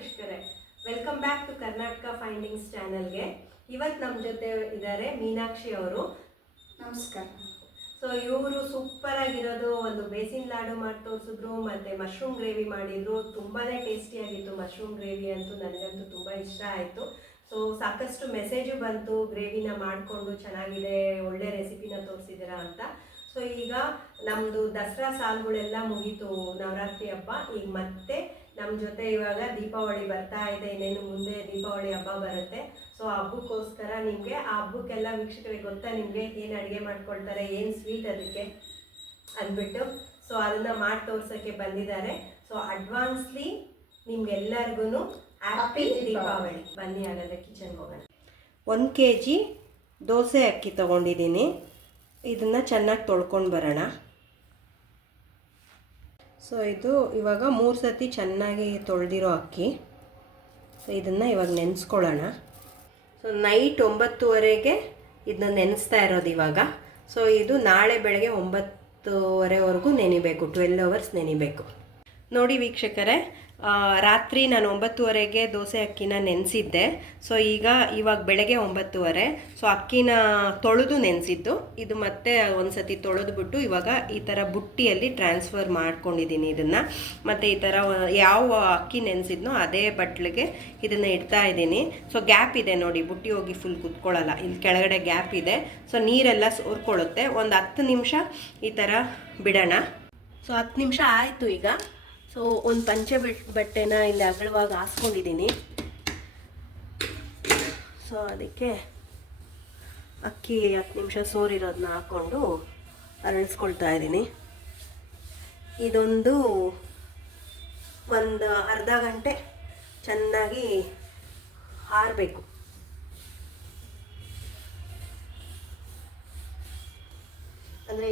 ವೀಕ್ಷಕರೇ welcome back to Karnataka findings ಚಾನಲ್ಗೆ ಇವತ್ತು ನಮ್ಮ ಜೊತೆ ಇದ್ದಾರೆ ಮೀನಾಕ್ಷಿ ಅವರು. ನಮಸ್ಕಾರ. ಸೊ ಇವರು ಸೂಪರ್ ಆಗಿರೋದು ಒಂದು ಬೇಸಿನ್ ಲಾಡು ಮಾಡಿ ತೋರಿಸಿದ್ರು ಮತ್ತೆ ಮಶ್ರೂಮ್ ಗ್ರೇವಿ ಮಾಡಿದ್ರು. ತುಂಬಾನೇ ಟೇಸ್ಟಿ ಆಗಿತ್ತು ಮಶ್ರೂಮ್ ಗ್ರೇವಿ ಅಂತೂ ನನಗಂತೂ ತುಂಬಾ ಇಷ್ಟ ಆಯಿತು. ಸೊ ಸಾಕಷ್ಟು ಮೆಸೇಜು ಬಂತು ಗ್ರೇವಿನ ಮಾಡಿಕೊಂಡು ಚೆನ್ನಾಗಿದೆ ಒಳ್ಳೆ ರೆಸಿಪಿನ ತೋರಿಸಿದ್ದೀರಾ ಅಂತ. ಸೊ ಈಗ ನಮ್ಮದು ದಸರಾ ಸಾಲುಗಳೆಲ್ಲ ಮುಗೀತು ನವರಾತ್ರಿ ಹಬ್ಬ. ಈಗ ಮತ್ತೆ ನಮ್ಮ ಜೊತೆ ಇವಾಗ ದೀಪಾವಳಿ ಬರ್ತಾ ಇದೆ ಇನ್ನೇನು ಮುಂದೆ ದೀಪಾವಳಿ ಹಬ್ಬ ಬರುತ್ತೆ. ಸೊ ಹಬ್ಬಕ್ಕೋಸ್ಕರ ನಿಮಗೆ ಆ ಹಬ್ಬಕ್ಕೆಲ್ಲ ವೀಕ್ಷಕರಿಗೆ ಗೊತ್ತಾ ನಿಮಗೆ ಏನು ಅಡುಗೆ ಮಾಡ್ಕೊಳ್ತಾರೆ ಏನು ಸ್ವೀಟ್ ಅದಕ್ಕೆ ಅಂದ್ಬಿಟ್ಟು. ಸೊ ಅದನ್ನು ಮಾಡಿ ತೋರ್ಸೋಕ್ಕೆ ಬಂದಿದ್ದಾರೆ. ಸೊ ಅಡ್ವಾನ್ಸ್ಲಿ ನಿಮ್ಗೆಲ್ಲರಿಗೂ ಹ್ಯಾಪಿ ದೀಪಾವಳಿ. ಬನ್ನಿ ಆಗಲ್ಲ ಕಿಚನ್ ಹೋಗೋಣ. ಒಂದು ಕೆ ಜಿ ದೋಸೆ ಅಕ್ಕಿ ತೊಗೊಂಡಿದ್ದೀನಿ. ಇದನ್ನು ಚೆನ್ನಾಗಿ ತೊಳ್ಕೊಂಡು ಬರೋಣ. ಸೊ ಇದು ಇವಾಗ ಮೂರು ಸತಿ ಚೆನ್ನಾಗಿ ತೊಳೆದಿರೋ ಅಕ್ಕಿ. ಸೊ ಇದನ್ನು ಇವಾಗ ನೆನೆಸ್ಕೊಳ್ಳೋಣ. ಸೊ ನೈಟ್ ಒಂಬತ್ತುವರೆಗೆ ಇದನ್ನ ನೆನೆಸ್ತಾ ಇರೋದು ಇವಾಗ. ಸೊ ಇದು ನಾಳೆ ಬೆಳಗ್ಗೆ ಒಂಬತ್ತುವರೆವರೆಗೂ ನೆನಿಬೇಕು ಟ್ವೆಲ್ ಅವರ್ಸ್ ನೆನಿಬೇಕು. ನೋಡಿ ವೀಕ್ಷಕರೇ ರಾತ್ರಿ ನಾನು ಒಂಬತ್ತುವರೆಗೆ ದೋಸೆ ಅಕ್ಕಿನ ನೆನೆಸಿದ್ದೆ. ಸೊ ಈಗ ಇವಾಗ ಬೆಳಗ್ಗೆ ಒಂಬತ್ತುವರೆ. ಸೊ ಅಕ್ಕಿನ ತೊಳೆದು ನೆನೆಸಿದ್ದು. ಇದು ಮತ್ತೆ ಒಂದು ಸತಿ ತೊಳೆದ್ಬಿಟ್ಟು ಇವಾಗ ಈ ಥರ ಬುಟ್ಟಿಯಲ್ಲಿ ಟ್ರಾನ್ಸ್ಫರ್ ಮಾಡ್ಕೊಂಡಿದ್ದೀನಿ ಇದನ್ನು. ಮತ್ತು ಈ ಥರ ಯಾವ ಅಕ್ಕಿ ನೆನೆಸಿದ್ನೋ ಅದೇ ಬಟ್ಲಿಗೆ ಇದನ್ನು ಇಡ್ತಾ ಇದ್ದೀನಿ. ಸೊ ಗ್ಯಾಪ್ ಇದೆ ನೋಡಿ, ಬುಟ್ಟಿ ಹೋಗಿ ಫುಲ್ ಕುತ್ಕೊಳ್ಳಲ್ಲ. ಇಲ್ಲಿ ಕೆಳಗಡೆ ಗ್ಯಾಪ್ ಇದೆ. ಸೊ ನೀರೆಲ್ಲ ಸೋರ್ಕೊಳ್ಳುತ್ತೆ. ಒಂದು ಹತ್ತು ನಿಮಿಷ ಈ ಥರ ಬಿಡೋಣ. ಸೊ ಹತ್ತು ನಿಮಿಷ ಆಯಿತು ಈಗ. ಸೊ ಒಂದು ಪಂಚೆ ಬಿಟ್ ಬಟ್ಟೆನ ಇಲ್ಲಿ ಅಗಲವಾಗಿ ಹಾಸ್ಕೊಂಡಿದ್ದೀನಿ ಸೊ ಅದಕ್ಕೆ ಅಕ್ಕಿ ಹತ್ತು ನಿಮಿಷ ಸೋರಿರೋದನ್ನ ಹಾಕ್ಕೊಂಡು ಅರಳಿಸ್ಕೊಳ್ತಾ ಇದ್ದೀನಿ ಇದೊಂದು ಒಂದು ಅರ್ಧ ಗಂಟೆ ಚೆನ್ನಾಗಿ ಹಾರಬೇಕು ಅಂದರೆ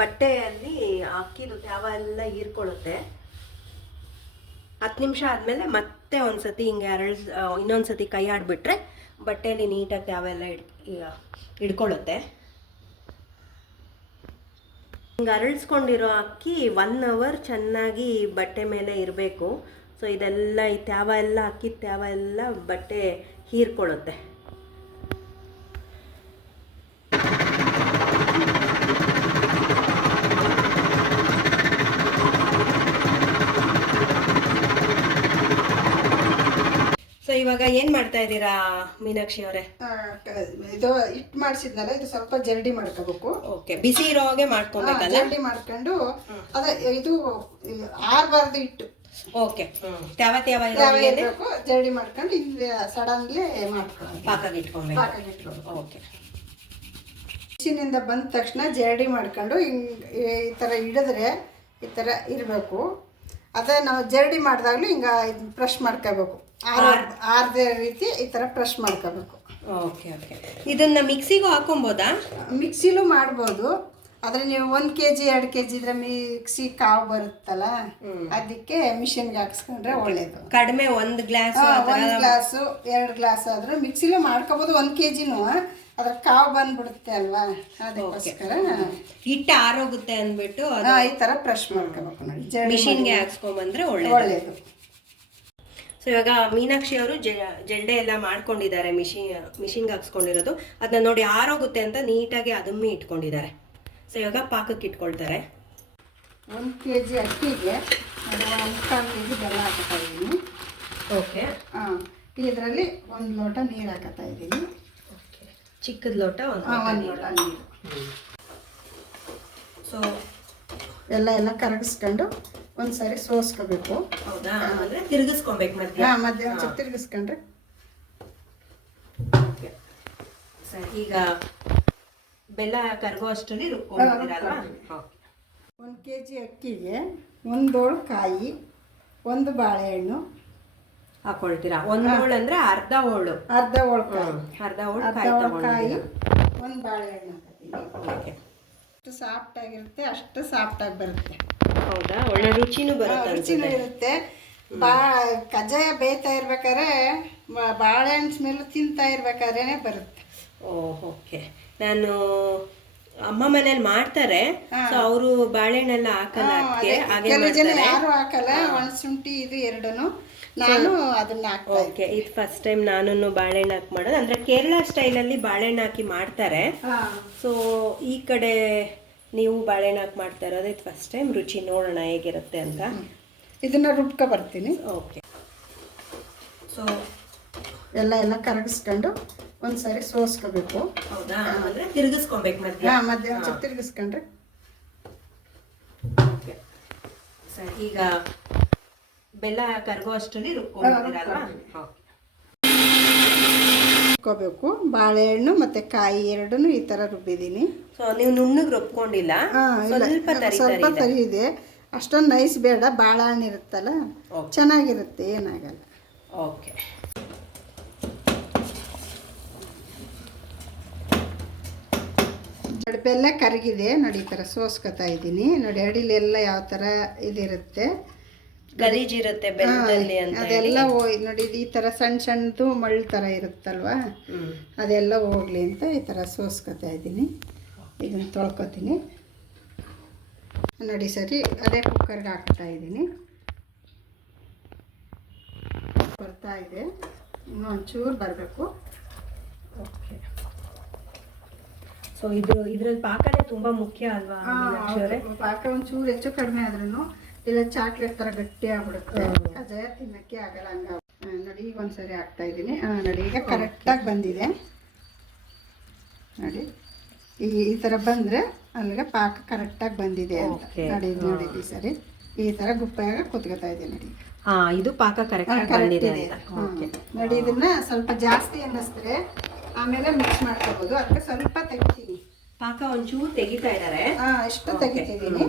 ಬಟ್ಟೆಯಲ್ಲಿ ಅಕ್ಕಿದು ತ್ಯಾವ ಎಲ್ಲ ಹೀರ್ಕೊಳ್ಳುತ್ತೆ? ಹತ್ತು ನಿಮಿಷ ಆದಮೇಲೆ ಮತ್ತೆ ಒಂದು ಸತಿ ಹಿಂಗೆ ಎರಡು ಇನ್ನೊಂದು ಸತಿ ಕೈ ಆಡಿಬಿಟ್ರೆ ಬಟ್ಟೆಯಲ್ಲಿ ನೀಟಾಗಿ ತ್ಯಾವ ಎಲ್ಲ ಹಿಡ್ ಈಗ ಹಿಡ್ಕೊಳ್ಳುತ್ತೆ. ಹಿಂಗೆ ಅರಳಿಸ್ಕೊಂಡಿರೋ ಅಕ್ಕಿ ಒನ್ ಅವರ್ ಚೆನ್ನಾಗಿ ಬಟ್ಟೆ ಮೇಲೆ ಇರಬೇಕು. ಸೊ ಇದೆಲ್ಲ ಈ ತ್ಯಾವ ಎಲ್ಲ ಅಕ್ಕಿ ತ್ಯಾವ ಎಲ್ಲ ಬಟ್ಟೆ ಹೀರ್ಕೊಳ್ಳುತ್ತೆ ಸೊ ಇವಾಗ ಏನ್ ಮಾಡ್ತಾ ಇದ್ದೀರಾ ಮೀನಾಕ್ಷಿ ಅವರೇ? ಇದು ಹಿಟ್ ಮಾಡಿಸಿದ್ನಲ್ಲ ಇದು ಸ್ವಲ್ಪ ಜರಡಿ ಮಾಡ್ಕೋಬೇಕು. ಓಕೆ ಬಿಸಿ ಇರೋವಾಗೆ ಮಾಡ್ಕೊಬೇಕಲ್ಲ? ಜರಡಿ ಮಾಡ್ಕೊಂಡು ಅದ ಇದು ಆರ್ಬಾರ್ದು ಹಿಟ್ಟು. ಓಕೆ ಯಾವ ಇರೋ ಇರಬೇಕು ಜರಡಿ ಮಾಡ್ಕೊಂಡು ಇಲ್ಲಿ ಸಡನ್ಲಿ ಮಾಡ್ಕೊಳ್ಳೋದು ಪಾಕಾಗಿ ಇಟ್ಕೊಬೇಕು ಪಾಕ ಇಟ್ಕೊಬೇಕು ಓಕೆ ಮಿಷಿನಿಂದ ಬಂದ ತಕ್ಷಣ ಜರಡಿ ಮಾಡ್ಕೊಂಡು ಹಿಂಗ್ ಈ ಥರ ಹಿಡಿದ್ರೆ ಈ ಥರ ಇರಬೇಕು. ಅದೇ ನಾವು ಜರಡಿ ಮಾಡಿದಾಗಲೂ ಹಿಂಗೆ ಇದು ಬ್ರಷ್ ಮಾಡ್ಕೋಬೇಕು. ಆರ್ದೇ ರೀತಿ ಈ ಥರ ಪ್ರೆಶ್ ಮಾಡ್ಕೋಬೇಕು. Okay okay. ಇದನ್ನ ಮಿಕ್ಸಿಗೂ ಹಾಕೊಬೋದಾ? ಮಿಕ್ಸಿಲೂ ಮಾಡ್ಬೋದು. ಆದರೆ ನೀವು ಒಂದು ಕೆ ಜಿ ಎರಡು ಕೆ ಜಿ ಇದ್ರೆ ಮಿಕ್ಸಿ ಕಾವು ಬರುತ್ತಲ್ಲ ಅದಕ್ಕೆ ಮಿಷಿನ್ಗೆ ಹಾಕ್ಸ್ಕೊಂಡ್ರೆ ಒಳ್ಳೇದು. ಕಡಿಮೆ ಒಂದು ಗ್ಲಾಸ್ ಒಂದು ಗ್ಲಾಸು ಎರಡು ಗ್ಲಾಸ್ ಆದರೂ ಮಿಕ್ಸಿಲೂ ಮಾಡ್ಕೋಬೋದು ಒಂದು ಕೆ ಜಿನೂ ಅದ್ರ ಕಾವು ಬಂದ್ಬಿಡುತ್ತೆ ಅಲ್ವಾ? ಅದಕ್ಕೋಸ್ಕರ. ಹಿಟ್ಟು ಆರೋಗುತ್ತೆ ಅಂದ್ಬಿಟ್ಟು ಈ ಥರ ಪ್ರೆಶ್ ಮಾಡ್ಕೋಬೇಕು ನೋಡಿ. ಮಿಷಿನ್ಗೆ ಹಾಕ್ಸ್ಕೊಂಬಂದ್ರೆ ಒಳ್ಳೆ ಒಳ್ಳೇದು. ಸೊ ಇವಾಗ ಮೀನಾಕ್ಷಿ ಅವರು ಜೆಂಡೆ ಎಲ್ಲ ಮಾಡ್ಕೊಂಡಿದ್ದಾರೆ ಮಿಷಿನ್ ಮಿಷಿನ್ಗೆ ಹಾಕ್ಸ್ಕೊಂಡಿರೋದು. ಅದನ್ನ ನೋಡಿ ಆರೋಗುತ್ತೆ ಅಂತ ನೀಟಾಗಿ ಅದಮ್ಮಿ ಇಟ್ಕೊಂಡಿದ್ದಾರೆ. ಸೊ ಇವಾಗ ಪಾಕಕ್ಕೆ ಇಟ್ಕೊಳ್ತಾರೆ. ಒಂದು ಕೆ ಜಿ ಅಕ್ಕಿಗೆ ಕೆ ಜಿ ಬೆಲ್ಲ ಹಾಕ್ತಾ ಇದ್ದೀನಿ. ಓಕೆ ಹಾಂ ಇದರಲ್ಲಿ ಒಂದು ಲೋಟ ನೀರು ಹಾಕತ್ತಾ ಇದ್ದೀನಿ. ಚಿಕ್ಕದ ಲೋಟ ಒಂದು ಒಂದು ಲೋಟ ನೀರು. ಸೊ ಎಲ್ಲ ಎಲ್ಲ ಕರಗಿಸ್ಕೊಂಡು ಒಂದು ಸಾರಿ ಸೋಸ್ಕೋಬೇಕು. ಹೌದಾ? ಅಂದ್ರೆ ತಿರುಗಿಸ್ಕೊಬೇಕು ಮತ್ತೆ ಹಾಂ ಮಧ್ಯೆ ಒಂಚೂರು ತಿರುಗಿಸ್ಕೊಂಡ್ರೆ. ಸರಿ ಈಗ ಬೆಲ್ಲ ಕರಗೋ ಅಷ್ಟರಲ್ಲಿ ರುಬ್ಕೊಂಡಿದ್ದೀರಲ್ವಾ ಒಂದು ಕೆ ಜಿ ಅಕ್ಕಿಗೆ ಒಂದೋಳು ಕಾಯಿ ಒಂದು ಬಾಳೆಹಣ್ಣು. ಹಾಕೊಳ್ತೀರಾ? ಒಂದು ಹೋಳು ಅಂದ್ರೆ ಅರ್ಧ ಹೋಳು ಅರ್ಧ ಹೋಳು ಕಾಯಿ. ಅರ್ಧ ಹೋಳು ಅರ್ಧ ಕಾಯಿ ಕಾಯಿ ತಗೊಂಡಿದ್ದೀರಾ? ಒಂದು ಬಾಳೆಹಣ್ಣು ಹಾಕತ್ತೀನಿ ಓಕೆ. ಎಷ್ಟು ಸಾಫ್ಟ್ ಆಗಿರುತ್ತೆ ಅಷ್ಟು ಸಾಫ್ಟ್ ಆಗಿ ಬರುತ್ತೆ. ಹೌದಾ? ಒಳ್ಳೆ ರುಚಿನೂ ಬರುತ್ತೆ ರುಚಿನೂ ಇರುತ್ತೆ. ಬಾ ಕಜ್ಜಾಯ ಬೇಯ್ತಾ ಇರ್ಬೇಕಾದ್ರೆ ಬ- ಬಾಳೆಹಣ್ಣು ಸ್ಮೆಲ್ ತಿಂತಾ ಇರ್ಬೇಕಾದ್ರೇನೆ ಬರುತ್ತೆ. Oh okay. ನಾನು ಅಮ್ಮ ಮನೇಲಿ ಮಾಡ್ತಾರೆ. ಸೊ ಅವರು ಬಾಳೆಹಣ್ಣೆಲ್ಲ ಹಾಕಲ್ಲ ಅದಕ್ಕೆ ಹಾಗೆ ಕೆಲವು ಜನ ಯಾರು ಹಾಕಲ್ಲ. ಒಣಶುಂಠಿ ಇದು ಎರಡನ್ನು ನಾನು ಅದನ್ನ ಹಾಕ್ತಾ ಓಕೆ. ಇದು ಫಸ್ಟ್ ಟೈಮ್ ನಾನು ಬಾಳೆಹಣ್ಣು ಹಾಕಿ ಮಾಡೋದು. ಅಂದ್ರೆ ಕೇರಳ ಸ್ಟೈಲಲ್ಲಿ ಬಾಳೆಹಣ್ಣು ಹಾಕಿ ಮಾಡ್ತಾರೆ. ಸೊ ಈ ಕಡೆ ನೀವು ಬಾಳೆಹಣ್ಣು ಹಾಕಿ ಮಾಡ್ತಾ ಇರೋದು ಇದು ಫಸ್ಟ್ ಟೈಮ್ ರುಚಿ ನೋಡೋಣ ಹೇಗಿರುತ್ತೆ ಅಂತ. ಇದನ್ನ ರುಬ್ಕೊ ಬರ್ತೀನಿ. ಓಕೆ ಸೊ ಎಲ್ಲ ಎಲ್ಲ ಕರಗಿಸ್ಕೊಂಡು ಒಂದ್ಸರಿ ಸೋಸ್ಕೋಬೇಕು. ಹೌದಾ? ಅಂದ್ರೆ ತಿರುಗಿಸ್ಕೊಬೇಕು ಮತ್ತೆ ಹಾ ಮಧ್ಯ ಒಂಚೂರು ತಿರುಗಿಸ್ಕೊಂಡ್ರೆ. ಓಕೆ ಸರಿ ಈಗ ಬೆಲ್ಲ ಕರಗೋ ಅಷ್ಟರಲ್ಲಿ ರುಬ್ಕೊಂಡಿರಲ್ವಾ ರುಬ್ಕೋಬೇಕು. ಬಾಳೆಹಣ್ಣು ಮತ್ತೆ ಕಾಯಿ ಎರಡನ್ನು ಈ ತರ ರುಬ್ಬಿದೀನಿ ಸೊ ನೀವು ನುಣ್ಣಗೆ ರುಬ್ಕೊಂಡಿಲ್ಲ. ಸ್ವಲ್ಪ ತರಿ ಸ್ವಲ್ಪ ತರಿ ಇದೆ. ಅಷ್ಟೊಂದು ನೈಸ್ ಬೇಡ ಬಾಳೆಹಣ್ಣು ಇರುತ್ತಲ್ಲ? ಚೆನ್ನಾಗಿರುತ್ತೆ ಏನಾಗಲ್ಲ. ಓಕೆ ನೋಡಿ ಬೆಲ್ಲ ಕರಗಿದೆ. ನೋಡಿ ಈ ಥರ ಸೋಸ್ಕೊತಾ ಇದ್ದೀನಿ. ನೋಡಿ ಅಡಿಲೆಲ್ಲ ಯಾವ ಥರ ಇದಿರುತ್ತೆ. ಗಲೀಜ್ ಇರುತ್ತೆ ಬೆಲ್ಲದಲ್ಲಿ ಅಂತ ಅದೆಲ್ಲ ಹೋಗಿ ನೋಡಿ ಈ ಥರ ಸಣ್ಣ ಸಣ್ಣದು ಮಳ್ಳು ಥರ ಇರುತ್ತಲ್ವಾ? ಅದೆಲ್ಲ ಹೋಗ್ಲಿ ಅಂತ ಈ ಥರ ಸೋಸ್ಕೊತಾ ಇದ್ದೀನಿ. ಇದನ್ನು ತೊಳ್ಕೊತೀನಿ. ನೋಡಿ ಸರಿ ಅದೇ ಕುಕ್ಕರ್ಗೆ ಹಾಕ್ತಾ ಇದ್ದೀನಿ. ಬರ್ತಾ ಇದೆ. ಇನ್ನೂ ಒಂಚೂರು ಬರಬೇಕು. ಓಕೆ ಸೊ ಇದು ಇದ್ರಲ್ಲಿ ಪಾಕನೇ ತುಂಬಾ ಮುಖ್ಯ ಅಲ್ವಾ ಪಾಕ ಒಂಚೂರು ಹೆಚ್ಚು ಕಡಿಮೆ ಆದ್ರೂ ಇಲ್ಲ ಚಾಕ್ಲೇಟ್ ಥರ ಗಟ್ಟಿ ಆಗ್ಬಿಡುತ್ತೆ. ಅದೇ ತಿನ್ನಕ್ಕೆ ಆಗಲ್ಲ ಹಂಗ. ನೋಡಿ ಈಗ ಒಂದ್ಸರಿ ಹಾಕ್ತಾ ಇದ್ದೀನಿ. ನೋಡಿ ಈಗ ಕರೆಕ್ಟಾಗಿ ಬಂದಿದೆ. ನೋಡಿ ಈ ಈ ಥರ ಬಂದ್ರೆ ಅಲ್ಲಿಗೆ ಪಾಕ ಕರೆಕ್ಟಾಗಿ ಬಂದಿದೆ ಅಂತ. ನೋಡಿ ನೋಡಿ ಈ ಸರಿ. ಈ ಥರ ಗುಪ್ಪಾಗ ಕುತ್ಕೋತಾ ಇದೆ ನೋಡಿ. ಇದು ಪಾಕ ಕರೆಕ್ಟ್ ಬಂದಿದೆ ನೋಡಿ ಇದನ್ನ ಸ್ವಲ್ಪ ಜಾಸ್ತಿ ಅನ್ನಿಸ್ತಾರೆ ಆಮೇಲೆ ಮಿಕ್ಸ್ ಮಾಡ್ಕೋಬಹುದು ಅದಕ್ಕೆ ಸ್ವಲ್ಪ ತೆಗಿತೀನಿ. ಪಾಕ ಒಂಚೂರು ತೆಗಿತಾ ಇದ್ದಾರೆ. ಹಾ ಇಷ್ಟು ತೆಗಿತಿದ್ದೀನಿ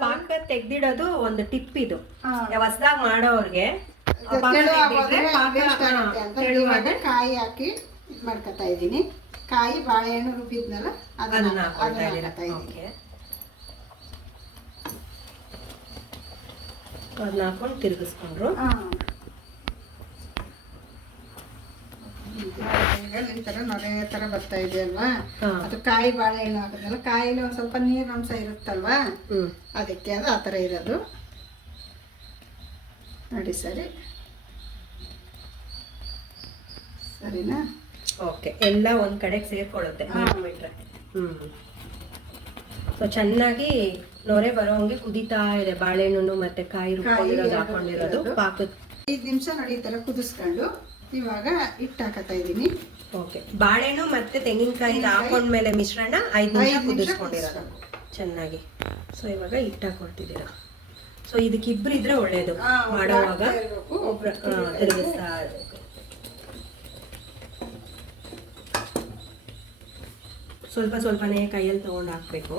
ಪಾಕ ತೆಗ್ದಿಡೋದು ಒಂದು ಟಿಪ್ ಇದು. ಹೊಸದಾಗ ಮಾಡೋರ್ಗೆ ಕಾಯಿ ಹಾಕಿ ಇದು ಮಾಡ್ಕೊತಾ ಇದ್ದೀನಿ. ಕಾಯಿ ಬಾಳೆಹಣ್ಣು ರುಬ್ಬಿದ್ನಲ್ಲ ಅದನ್ನ ಹಾಕ್ತಾ ಇದ್ದೀನಿ. ಅದನ್ನ ಹಾಕೊಂಡು ತಿರುಗಿಸ್ಕೊಂಡ್ರು ಹಾ. ಈಗ ಈ ಥರ ನೊರೆ ಥರ ಬರ್ತಾ ಇದೆ ಅಲ್ವಾ? ಅದು ಕಾಯಿ ಬಾಳೆಹಣ್ಣು ಹಾಕಿದ್ನಲ್ಲ ಕಾಯಿಲಿ ಒಂದು ಸ್ವಲ್ಪ ನೀರಿನ ಅಂಶ ಇರುತ್ತಲ್ವಾ? ಅದಕ್ಕೆ ಅದು ಆ ತರ ಇರೋದು. ನೋಡಿ ಸರಿ. ಸರಿನಾ? ಓಕೆ ಎಲ್ಲ ಒಂದ್ ಕಡೆಗೆ ಸೇರ್ಕೊಳ್ಳುತ್ತೆ ಹ್ಮ್. ಸೊ ಚೆನ್ನಾಗಿ ನೊರೆ ಬರೋಂಗೆ ಕುದಿತಾ ಇದೆ ಬಾಳೆಹಣ್ಣು ಮತ್ತೆ ಕಾಯಿ ರುಬ್ಕೊಂಡಿರೋದು ಹಾಕೊಂಡಿರೋದು ಪಾಕ ಐದು ನಿಮಿಷ ನೋಡಿ ಈ ಥರ ಕುದಿಸ್ಕೊಂಡು. ಇವಾಗ ಹಿಟ್ಟು ಹಾಕತಾ ಇದ್ದೀನಿ. ಓಕೆ. ಬಾಳೆಹಣ್ಣು ಮತ್ತೆ ತೆಂಗಿನಕಾಯಿ ಹಾಕೊಂಡ್ಮೇಲೆ ಮಿಶ್ರಣ ಐದು ನಿಮಿಷ ಕುದಿಸ್ಕೊಂಡಿರೋದು. ಚೆನ್ನಾಗಿ. ಸೊ ಇವಾಗ ಹಿಟ್ಟು ಹಾಕೊಳ್ತಿದ್ದೀರಾ. ಸೊ ಇದಕ್ಕೆ ಇಬ್ರು ಇದ್ರೆ ಒಳ್ಳೇದು ಮಾಡೋವಾಗ. ಒಬ್ರು ತಿರುಗಿಸ್ತಾ ಸ್ವಲ್ಪ ಸ್ವಲ್ಪನೇ ಕೈಯಲ್ಲಿ ತಗೊಂಡು ಹಾಕ್ಬೇಕು.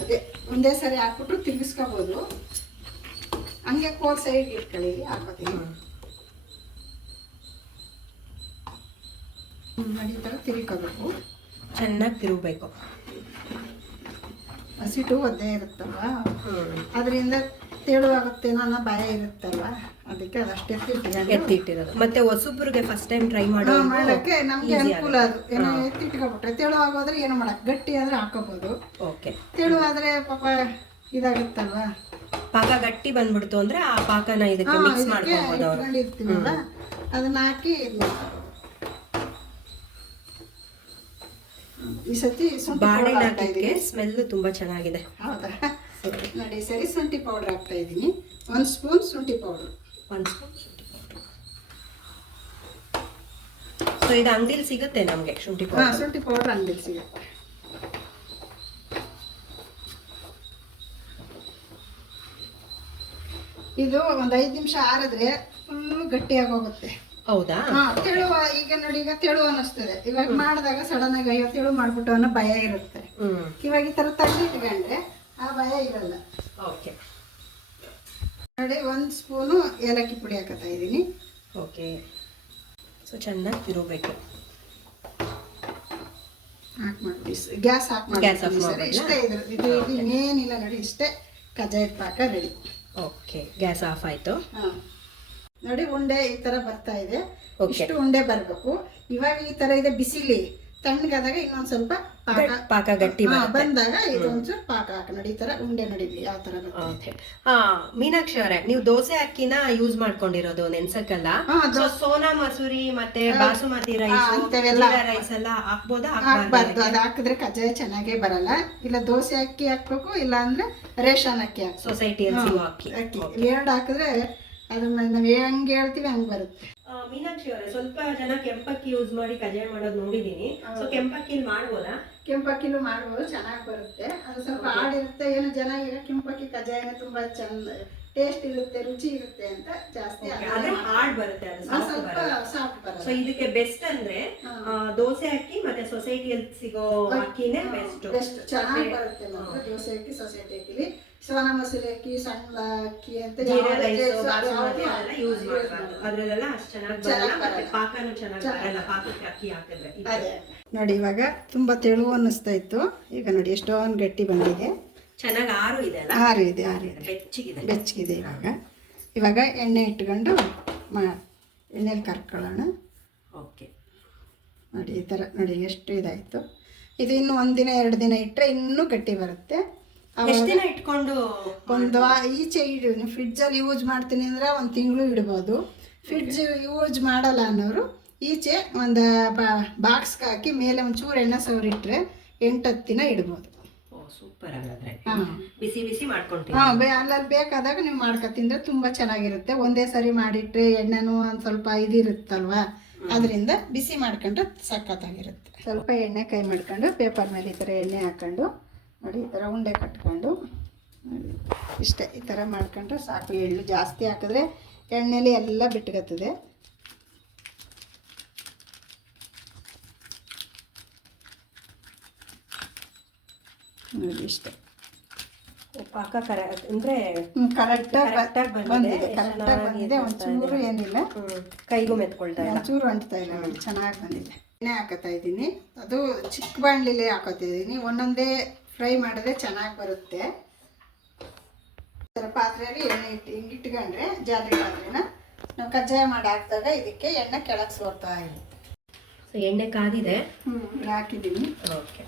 ಅದೇ ಒಂದೇ ಸರಿ ಹಾಕ್ಬಿಟ್ಟು ತಿರುಗಿಸ್ಕೋಬೋದು. ಹಂಗೆ ಕೋಲ್ ಸೈಡ್ ಇಟ್ಕೊಳ್ಳಿ ಹಾಕೋತೀನಿ ನೋಡಿ ಈ ಥರ ತಿರುಕಬೇಕು ಚೆನ್ನಾಗಿ ತಿರುಗಬೇಕು. ಹಸಿಟ್ಟು ಒದ್ದೆ ಇರುತ್ತಲ್ವಾ? ಅದರಿಂದ ತೆಳುವಾಗುತ್ತೇನೋ ಅನ್ನೋ ಭಯ ಇರುತ್ತಲ್ವಾ? ಅದಕ್ಕೆ ಅದಷ್ಟೇ ಎತ್ತಿಟ್ಟಿರೋದು. ಮತ್ತೆ ಹೊಸಬ್ರಿಗೆ ಫಸ್ಟ್ ಟೈಮ್ ಟ್ರೈ ಮಾಡೋ ಮಾಡೋಕ್ಕೆ ನಮಗೆ ಅನುಕೂಲ ಅದು. ಏನೋ ಎತ್ತಿಟ್ಕೊಬಿಟ್ರೆ ತೆಳು ಆಗೋದ್ರೆ ಏನು ಮಾಡಕ್ಕೆ ಗಟ್ಟಿ ಆದ್ರೆ ಹಾಕೋಬೋದು. ಓಕೆ. ತೆಳು ಆದ್ರೆ ಪಾಪ ಇದಾಗುತ್ತಲ್ವಾ? ಪಾಕ ಗಟ್ಟಿ ಬಂದ್ಬಿಡ್ತು ಅಂದ್ರೆ ಆ ಪಾಕನ ಇದಕ್ಕೆ ಮಿಕ್ಸ್ ಮಾಡ್ಕೊಬೋದು ಅದನ್ನ ಹಾಕಿ ಇದ್ ಮಾಡ್ಕೊಳ್ಳೋದು. ಈ ಸತಿ ಶುಂಠಿ ಸ್ಮೆಲ್ ತುಂಬಾ ಚೆನ್ನಾಗಿದೆ. ಹೌದಾ? ನೋಡಿ ಸರಿ ಶುಂಠಿ ಪೌಡರ್ ಹಾಕ್ತಾ ಇದ್ದೀನಿ. ಒಂದು ಸ್ಪೂನ್ ಶುಂಠಿ ಪೌಡರ್ ಒಂದು ಸ್ಪೂನ್ ಶುಂಠಿ ಸೊ ಇದು ಅಂಗಡಿಲಿ ಸಿಗುತ್ತೆ ನಮಗೆ ಶುಂಠಿ ಹಾಂ ಪೌಡರ್ ಶುಂಠಿ ಪೌಡರ್ ಅಂಗಡಿಲಿ ಸಿಗುತ್ತೆ. ಇದು ಒಂದು ಐದು ನಿಮಿಷ ಆರಿದ್ರೆ ಫುಲ್ ಗಟ್ಟಿಯಾಗಿ ಹೋಗುತ್ತೆ. ಹೌದಾ? ಹಾ ಈಗ ನೋಡಿ ಈಗ ತೆಳು ಅನ್ನಿಸ್ತದೆ. ಇವಾಗ ಮಾಡಿದಾಗ ಸಡನ್ ಆಗಿ ಅಯ್ಯೋ ತೆಳು ಮಾಡ್ಬಿಟ್ಟು ಅನ್ನೋ ಭಯ ಇರುತ್ತೆ. ಹ್ಮ್. ಇವಾಗ ಈ ತರ ತಗ್ಗಿಟ್ಕೊಂಡ್ರೆ ಆ ಭಯ ಇರಲ್ಲ. ಓಕೆ. ನೋಡಿ ಒಂದ್ ಸ್ಪೂನು ಏಲಕ್ಕಿ ಪುಡಿ ಹಾಕತ್ತಾ ಇದೀನಿ ಓಕೆ. ಸೊ ಚೆನ್ನಾಗಿ ತಿರುಗಬೇಕು. ಗ್ಯಾಸ್ ಆಫ್ ಮಾಡಿ? ಇಷ್ಟೇ ಇದು ಇದು ಇನ್ನೇನಿಲ್ಲ ನೋಡಿ ಇಷ್ಟೇ. ಕಜಾಯದ ಪಾಕ ರೆಡಿ ಓಕೆ. ಗ್ಯಾಸ್ ಆಫ್ ಆಯ್ತು. ಹಾಂ. ನೋಡಿ ಉಂಡೆ ಈ ತರ ಬರ್ತಾ ಇದೆ. ಇಷ್ಟು ಉಂಡೆ ಬರ್ಬೇಕು. ಇವಾಗ ಈ ತರ ಇದೆ ಬಿಸಿಲಿ. ತಣ್ಣಗಾದಾಗ ಇನ್ನೊಂದ್ ಸ್ವಲ್ಪ ಪಾಕ ಪಾಕ ಗಟ್ಟಿ ಬಂದಾಗ ಇದೊಂಚೂರು ಪಾಕ ಹಾಕ ನೋಡಿ ಈ ತರ ಉಂಡೆ ನೋಡಿ ಯಾವ ತರ ಓಕೆ. ಹಾ ಮೀನಾಕ್ಷಿ ಅವರೇ ನೀವು ದೋಸೆ ಅಕ್ಕಿನ ಯೂಸ್ ಮಾಡ್ಕೊಂಡಿರೋದು ನೆನ್ಸಕ್ಕಲ್ಲ? ಸೋನಾ ಮಸೂರಿ ಮತ್ತೆ ಬಾಸುಮತಿ ರೈಸ್ ರೈಸ್ ಎಲ್ಲ ಹಾಕ್ಬೋದಾ? ಹಾಕ್ಬಾರ್ದು ಅದು ಹಾಕಿದ್ರೆ ಕಜ್ಜಾಯ ಚೆನ್ನಾಗೇ ಬರಲ್ಲ. ಇಲ್ಲ ದೋಸೆ ಅಕ್ಕಿ ಹಾಕ್ಬೇಕು ಇಲ್ಲ ಅಂದ್ರೆ ರೇಷನ್ ಅಕ್ಕಿ ಹಾಕಿ ಸೊಸೈಟಿ ಅಕ್ಕಿ. ಅಕ್ಕಿ. ಎರಡು ಹಾಕಿದ್ರೆ ಅದು ನಾವು ಹೆಂಗೆ ಹೇಳ್ತೀವಿ ಹಂಗೆ ಬರುತ್ತೆ. ಮೀನಾಕ್ಷಿ ಅವರೇ ಸ್ವಲ್ಪ ಜನ ಕೆಂಪಕ್ಕಿ ಯೂಸ್ ಮಾಡಿ ಕಜ್ಜಾಯ ಮಾಡೋದು ನೋಡಿದೀನಿ. ಸೊ ಕೆಂಪಕ್ಕಿಲಿ ಮಾಡ್ಬೋದಾ? ಕೆಂಪಕ್ಕಿಲು ಮಾಡ್ಬೋದು ಚೆನ್ನಾಗಿ ಬರುತ್ತೆ. ಅದು ಸ್ವಲ್ಪ ಹಾಡಿರುತ್ತೆ ಏನು ಜನ ಈಗ ಕೆಂಪಕ್ಕಿ ಕಜ್ಜಾಯನ ತುಂಬಾ ಚಂದ ಟೇಸ್ಟ್ ಇರುತ್ತೆ ರುಚಿ ಇರುತ್ತೆ ಅಂತ ಜಾಸ್ತಿ ಆದ್ರೆ ಹಾರ್ಡ್ ಬರುತ್ತೆ ಅದು ಸ್ವಲ್ಪ ಸಾಫ್ಟ್ ಬರಲ್ಲ ಸೊ ಇದಕ್ಕೆ ಬೆಸ್ಟ್ ಅಂದ್ರೆ ದೋಸೆ ಅಕ್ಕಿ ಮತ್ತೆ ಸೊಸೈಟಿಯಲ್ಲಿ ಸಿಗೋ ಅಕ್ಕಿನೇ ಬೆಸ್ಟ್ ಬೆಸ್ಟ್ ಚೆನ್ನಾಗಿ ಬರುತ್ತೆ ದೋಸೆ ಅಕ್ಕಿ ಸೊಸೈಟಿ ಅಕ್ಕಿಲಿ ಸೋನಾ ಮಸೂರಿ ಅಕ್ಕಿ ಸಣ್ಣ ಅಕ್ಕಿ ಅಂತ ಜೀರಾ ಯಾವುದೇ ರೈಸ್ ಬಾಸುಮತಿ ಅದೆಲ್ಲ ಯೂಸ್ ಮಾಡಬಾರ್ದು. ಅದ್ರಲ್ಲೆಲ್ಲ ಅಷ್ಟು ಚೆನ್ನಾಗಿ ಬರಲ್ಲ ಮತ್ತೆ ಬರಲ್ಲ. ಪಾಕನೂ ಚೆನ್ನಾಗಿ ಬರಲ್ಲ ಪಾಕಕ್ಕೆ ಅಕ್ಕಿ ಹಾಕಿದ್ರೆ ಅದೇ ನೋಡಿ ಇವಾಗ ತುಂಬಾ ತೆಳು ಅನ್ನಿಸ್ತಾ ಇತ್ತು. ಈಗ ನೋಡಿ ಎಷ್ಟೊಂದು ಗಟ್ಟಿ ಬಂದಿದೆ. ಚೆನ್ನಾಗಿ ಆರು ಇದೆ ಅಲ್ಲ? ಆರು ಇದೆ ಆರು ಇದೆ. ಬೆಚ್ಚಗಿದೆ. ಬೆಚ್ಚಗಿದೆ ಇವಾಗ. ಇವಾಗ ಎಣ್ಣೆ ಇಟ್ಕೊಂಡು ಮಾ ಎಣ್ಣೆಲಿ ಕರ್ಕೊಳ್ಳೋಣ. ಓಕೆ. ನೋಡಿ ಈ ಥರ ನೋಡಿ ಎಷ್ಟು ಇದಾಯಿತು. ಇದು ಇನ್ನು ಒಂದಿನ ಎರಡು ದಿನ ಇಟ್ಟರೆ ಇನ್ನೂ ಗಟ್ಟಿ ಬರುತ್ತೆ. ಎಷ್ಟು ದಿನ ಇಟ್ಕೊಂಡು ಒಂದು ಈಚೆ ಇಡು ನೀವು ಫ್ರಿಡ್ಜಲ್ಲಿ ಯೂಸ್ ಮಾಡ್ತೀನಿ ಅಂದ್ರೆ ಒಂದು ತಿಂಗಳು ಇಡ್ಬೋದು. ಫ್ರಿಡ್ಜ್ ಯೂಸ್ ಮಾಡಲ್ಲ ಅನ್ನೋರು ಈಚೆ ಒಂದು ಬಾಕ್ಸ್ಗೆ ಹಾಕಿ ಮೇಲೆ ಒಂಚೂರು ಎಣ್ಣೆ ಸವರಿಟ್ರೆ ಎಂಟತ್ತು ದಿನ ಇಡ್ಬೋದು. ಸೂಪರ್ ಹಾಗಾದ್ರೆ. ಬಿಸಿ ಬಿಸಿ ಹಾಂ ಅಲ್ಲಲ್ಲಿ ಬೇಕಾದಾಗ ನೀವು ಮಾಡ್ಕೊ ತಿಂದ್ರೆ ತುಂಬ ಚೆನ್ನಾಗಿರುತ್ತೆ. ಒಂದೇ ಸರಿ ಮಾಡಿಟ್ರೆ ಎಣ್ಣೆನೂ ಒಂದು ಸ್ವಲ್ಪ ಇದಿರುತ್ತಲ್ವಾ? ಅದರಿಂದ ಬಿಸಿ ಮಾಡ್ಕೊಂಡ್ರೆ ಸಖತ್ತಾಗಿರುತ್ತೆ. ಸ್ವಲ್ಪ ಎಣ್ಣೆ ಕೈ ಮಾಡ್ಕೊಂಡು ಪೇಪರ್ ಮೇಲೆ ಈ ಥರ ಎಣ್ಣೆ ಹಾಕ್ಕೊಂಡು ನೋಡಿ ರೌಂಡೇ ಕಟ್ಕೊಂಡು ನೋಡಿ ಇಷ್ಟೇ ಈ ಥರ ಮಾಡ್ಕೊಂಡ್ರೆ ಸಾಕು. ಎಳ್ಳು ಜಾಸ್ತಿ ಹಾಕಿದ್ರೆ ಎಣ್ಣೆಲಿ ಎಲ್ಲ ಬಿಟ್ಕತ್ತದೆ. ನೋಡಿ ಇಷ್ಟೇ. ಪಾಕ ಕರ ಅಂದ್ರೆ ಕರೆಕ್ಟಾಗಿ ಬಂದಿದೆ. ಕರೆಕ್ಟಾಗಿ ಚೆನ್ನಾಗಿ ಬಂದಿದೆ. ಒಂಚೂರು ಏನಿಲ್ಲ. ಕೈಗೂ ಮೆತ್ಕೊಳ್ತಾ ಇಲ್ಲ. ಒಂಚೂರು ಅಂಟ್ತಾ ಇಲ್ಲ ನೋಡಿ ಚೆನ್ನಾಗಿ ಬಂದಿದೆ. ಎಣ್ಣೆ ಹಾಕೋತಾ ಇದ್ದೀನಿ. ಅದು ಚಿಕ್ಕ ಬಾಣಲಿಲಿ ಹಾಕೋತಿದ್ದೀನಿ ಒಂದೊಂದೇ ಫ್ರೈ ಮಾಡಿದ್ರೆ ಚೆನ್ನಾಗಿ ಬರುತ್ತೆ. ಅದರ ಥರ ಪಾತ್ರೆಯಲ್ಲಿ ಎಣ್ಣೆ ಇಟ್ಟು ಹಿಂಗೆ ಇಟ್ಕೊಂಡ್ರೆ ಜಾತ್ರೆ ಪಾತ್ರೆನ ನಾವು ಕಜ್ಜಾಯ ಮಾಡಿ ಹಾಕಿದಾಗ ಇದಕ್ಕೆ ಎಣ್ಣೆ ಕೆಳಗೆ ಸೋರ್ತಾ ಇರುತ್ತೆ ಸೊ ಎಣ್ಣೆ ಕಾದಿದೆ? ಹ್ಞೂ ಹಾಕಿದ್ದೀನಿ. ಓಕೆ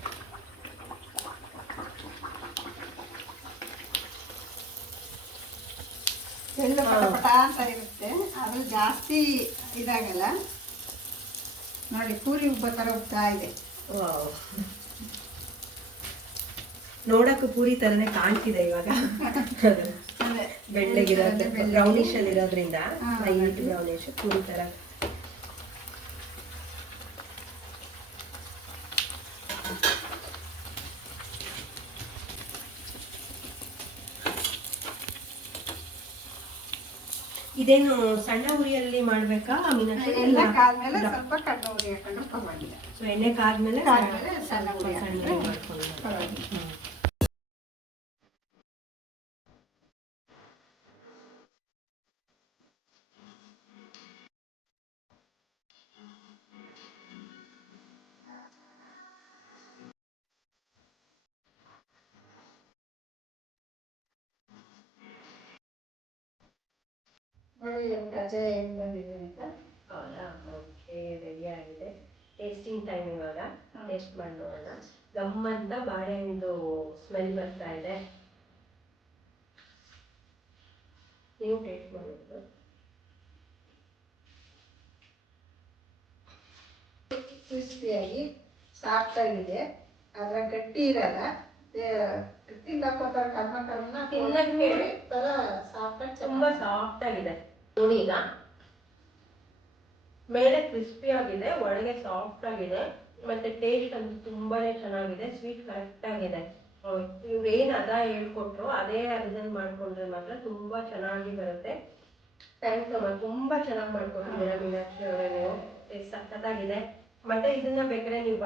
ಎಳ್ಳು ಪಟ ಅಂತ ಇರುತ್ತೆ. ಅದು ಜಾಸ್ತಿ ಇದಾಗಲ್ಲ. ನೋಡಿ ಪೂರಿ ಉಬ್ಬ ಥರ ಉಬ್ತಾ ಇದೆ. ನೋಡಕ್ಕೂ ಪೂರಿ ತರನೇ ಕಾಣ್ತಿದೆ ಇವಾಗ. ಬೆಳ್ಳಗಿರೋದು ಬ್ರೌನಿಶ್ ಅಲ್ಲಿ ಇರೋದ್ರಿಂದ ಲೈಟ್ ಬ್ರೌನಿಶ್ ಪೂರಿ ತರ. ಇದೇನು ಸಣ್ಣ ಉರಿಯಲ್ಲಿ ಮಾಡ್ಬೇಕಾ ಮೀನಾಕ್ಷಿ? ಎಲ್ಲ ಕಾದ್ಮೇಲೆ ಸ್ವಲ್ಪ ಕಡ್ಲೆ ಉರಿ ಹಾಕೊಂಡು ಪರವಾಗಿಲ್ಲ. ಸೊ ಎಣ್ಣೆ ಕಾದ್ಮೇಲೆ ಸಣ್ಣ ಉರಿ ಮಾಡ್ಕೊಂಡು ಅಂತ ಹೌದಾ? ಓಕೆ ರೆಡಿ ಆಗಿದೆ. ಟೇಸ್ಟಿಂಗ್ ಟೈಮ್ ಇವಾಗ. ಟೇಸ್ಟ್ ಮಾಡಿ ನೋಡೋಣ. ಗಮ್ಮಂತ ಬಾಳೆಹಣ್ಣು ಸ್ಮೆಲ್ ಬರ್ತಾ ಇದೆ. ನೀವು ಟೇಸ್ಟ್ ಮಾಡೋದು ಕ್ರಿಸ್ಪಿಯಾಗಿ ಸಾಫ್ಟ್ ಆಗಿದೆ. ಅದ್ರ ಗಟ್ಟಿ ಇರಲ್ಲ. ತಿನ್ನಕ್ಕೋತಾರೆ ಕರ್ಮ ಕರ್ಮ ತಿನ್ನಕ್ಕೆ ತರ ಸಾಫ್ಟ್ ತುಂಬ ತುಂಬಾ ಸಾಫ್ಟ್ ಈಗ ಮೇಲೆ ಕ್ರಿಸ್ಪಿ ಆಗಿದೆ, ಒಳಗೆ ಸಾಫ್ಟ್ ಆಗಿದೆ, ಮತ್ತೆ ಟೇಸ್ಟ್ ಅಂತೂ ತುಂಬಾನೇ ಚೆನ್ನಾಗಿದೆ ಸ್ವೀಟ್ ಕರೆಕ್ಟ್ ಆಗಿದೆ. ಏನ್ ಅದ ಹೇಳ್ಕೊಟ್ರು, ಅದೇ ಅರ್ಜನ್ ಮಾಡ್ಕೊಂಡ್ರೆ ಮಾತ್ರ ತುಂಬಾ ಚೆನ್ನಾಗಿ ಬರುತ್ತೆ. ಥ್ಯಾಂಕ್ಸ್ ಅಮ್ಮ, ತುಂಬಾ ಚೆನ್ನಾಗಿ ಮಾಡ್ಕೊಟ್ಟಿದ್ದೀರಾ ಮೀನಾಕ್ಷಿ ಅವರೇ ನೀವು. ಸಖತ್ತಾಗಿದೆ. ಮತ್ತೆ ಇದನ್ನ ಬೇಕಾದ್ರೆ ನೀವು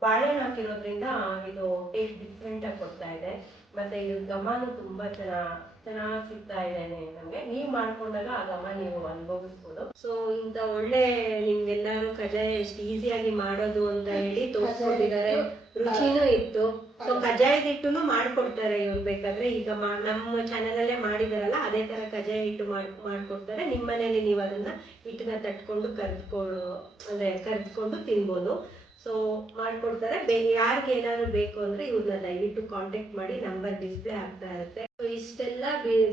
ಬಾಳೆಹಣ್ಣು ಹಾಕಿರೋದ್ರಿಂದ ಇದು ಟೇಸ್ಟ್ ಡಿಫ್ರೆಂಟ್ ಆಗಿ ಕೊಡ್ತಾ ಇದೆ. ಮತ್ತೆ ಇದು ಗಮಾನು ತುಂಬಾ ಚೆನ್ನಾಗಿ ಚೆನ್ನಾಗಿ ಸಿಗ್ತಾ ಇದೆ ನಮಗೆ. ನೀವು ಮಾಡ್ಕೊಂಡಾಗ ಆ ಘಮ ನೀವು ಅನುಭವಿಸ್ಬೋದು. ಸೊ ಇಂಥ ಒಳ್ಳೆ ನಿಮ್ಗೆಲ್ಲಾರು ಕಜಾಯ ಎಷ್ಟು ಈಸಿಯಾಗಿ ಮಾಡೋದು ಅಂತ ಹೇಳಿ ತೋರಿಸ್ಕೊಟ್ಟಿದ್ದಾರೆ. ರುಚಿನೂ ಇತ್ತು. ಸೊ ಕಜಾಯದ ಹಿಟ್ಟುನು ಮಾಡ್ಕೊಡ್ತಾರೆ ಇವ್ರು ಬೇಕಾದ್ರೆ. ಈಗ ನಮ್ಮ ಚಾನೆಲ್ ಅಲ್ಲೇ ಮಾಡಿದಾರಲ್ಲ, ಅದೇ ತರ ಕಜಾಯ ಹಿಟ್ಟು ಮಾಡ್, ಮಾಡ್ಕೊಡ್ತಾರೆ. ನಿಮ್ಮನೇಲಿ ನೀವು ಅದನ್ನ ಹಿಟ್ಟನ್ನ ತಟ್ಕೊಂಡು ಕರ್ದ್ಕೊಂಡು ಅಂದ್ರೆ ಕರ್ದ್ಕೊಂಡು ತಿನ್ಬೋದು. ಸೊ ಮಾಡ್ಕೊಡ್ತಾರೆ. ಬೇ ಯಾರಿಗೆ ಏನಾದ್ರು ಬೇಕು ಅಂದರೆ ಇವ್ರನ್ನ ದಯವಿಟ್ಟು ಕಾಂಟ್ಯಾಕ್ಟ್ ಮಾಡಿ ನಂಬರ್ ಡಿಸ್ಪ್ಲೇ ಆಗ್ತಾ ಇರುತ್ತೆ. ಸೊ ಇಷ್ಟೆಲ್ಲ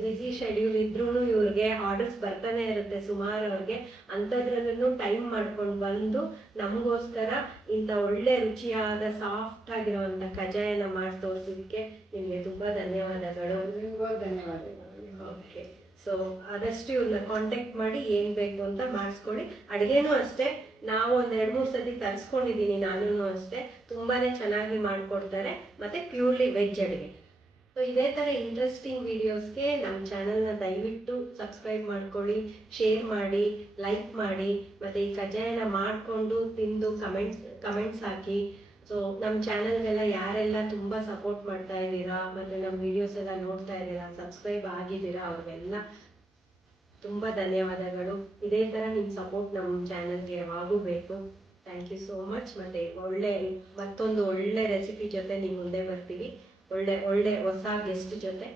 ಬಿಸಿ ಶೆಡ್ಯೂಲ್ ಇದ್ರೂ ಇವ್ರಿಗೆ ಆರ್ಡರ್ಸ್ ಬರ್ತಾನೆ ಇರುತ್ತೆ ಸುಮಾರು ಅವ್ರಿಗೆ. ಅಂಥದ್ರಲ್ಲೂ ಟೈಮ್ ಮಾಡ್ಕೊಂಡು ಬಂದು ನಮಗೋಸ್ಕರ ಇಂಥ ಒಳ್ಳೆ ರುಚಿಯಾದ ಸಾಫ್ಟ್ ಆಗಿರುವಂತ ಕಜಾಯನ ಮಾಡಿ ತೋರಿಸಿದಕ್ಕೆ ನಿಮಗೆ ತುಂಬ ಧನ್ಯವಾದಗಳು. ಧನ್ಯವಾದಗಳು. ಓಕೆ ಸೊ ಆದಷ್ಟು ಇವ್ರನ್ನ ಕಾಂಟ್ಯಾಕ್ಟ್ ಮಾಡಿ ಏನು ಬೇಕು ಅಂತ ಮಾಡಿಸ್ಕೊಳ್ಳಿ. ಅಡುಗೆನೂ ಅಷ್ಟೇ, ನಾವು ಒಂದು ಎರಡು ಮೂರು ಸತಿ ತರಿಸ್ಕೊಂಡಿದ್ದೀನಿ ನಾನು ಅಷ್ಟೇ. ತುಂಬಾ ಚೆನ್ನಾಗಿ ಮಾಡಿಕೊಡ್ತಾರೆ, ಮತ್ತು ಪ್ಯೂರ್ಲಿ ವೆಜ್ ಅಡುಗೆ. ಸೊ ಇದೇ ಥರ ಇಂಟ್ರೆಸ್ಟಿಂಗ್ ವೀಡಿಯೋಸ್ಗೆ ನಮ್ಮ ಚಾನಲ್ನ ದಯವಿಟ್ಟು ಸಬ್ಸ್ಕ್ರೈಬ್ ಮಾಡ್ಕೊಳ್ಳಿ ಶೇರ್ ಮಾಡಿ ಲೈಕ್ ಮಾಡಿ, ಮತ್ತು ಈ ಕಜ್ಜಾಯನ ಮಾಡಿಕೊಂಡು ತಿಂದು ಕಮೆಂಟ್ಸ್ ಕಮೆಂಟ್ಸ್ ಹಾಕಿ. ಸೊ ನಮ್ಮ ಚಾನಲ್ಗೆಲ್ಲ ಯಾರೆಲ್ಲ ತುಂಬ ಸಪೋರ್ಟ್ ಮಾಡ್ತಾ ಇದ್ದೀರಾ, ಮತ್ತು ನಮ್ಮ ವೀಡಿಯೋಸ್ ಎಲ್ಲ ನೋಡ್ತಾ ಇದ್ದೀರಾ ಸಬ್ಸ್ಕ್ರೈಬ್ ಆಗಿದ್ದೀರಾ, ಅವ್ರಿಗೆಲ್ಲ ತುಂಬ ಧನ್ಯವಾದಗಳು. ಇದೇ ಥರ ನಿಮ್ಮ ಸಪೋರ್ಟ್ ನಮ್ಮ ಚಾನಲ್ಗೆ ಯಾವಾಗೂ ಬೇಕು. ಥ್ಯಾಂಕ್ ಯು ಸೋ ಮಚ್ ಮತ್ತು ಒಳ್ಳೆ, ಮತ್ತೊಂದು ಒಳ್ಳೆ ರೆಸಿಪಿ ಜೊತೆ ನಿಮ್ಮ ಮುಂದೆ ಬರ್ತೀವಿ. ಒಳ್ಳೆ ಒಳ್ಳೆ ಹೊಸ ಗೆಸ್ಟ್ ಜೊತೆ.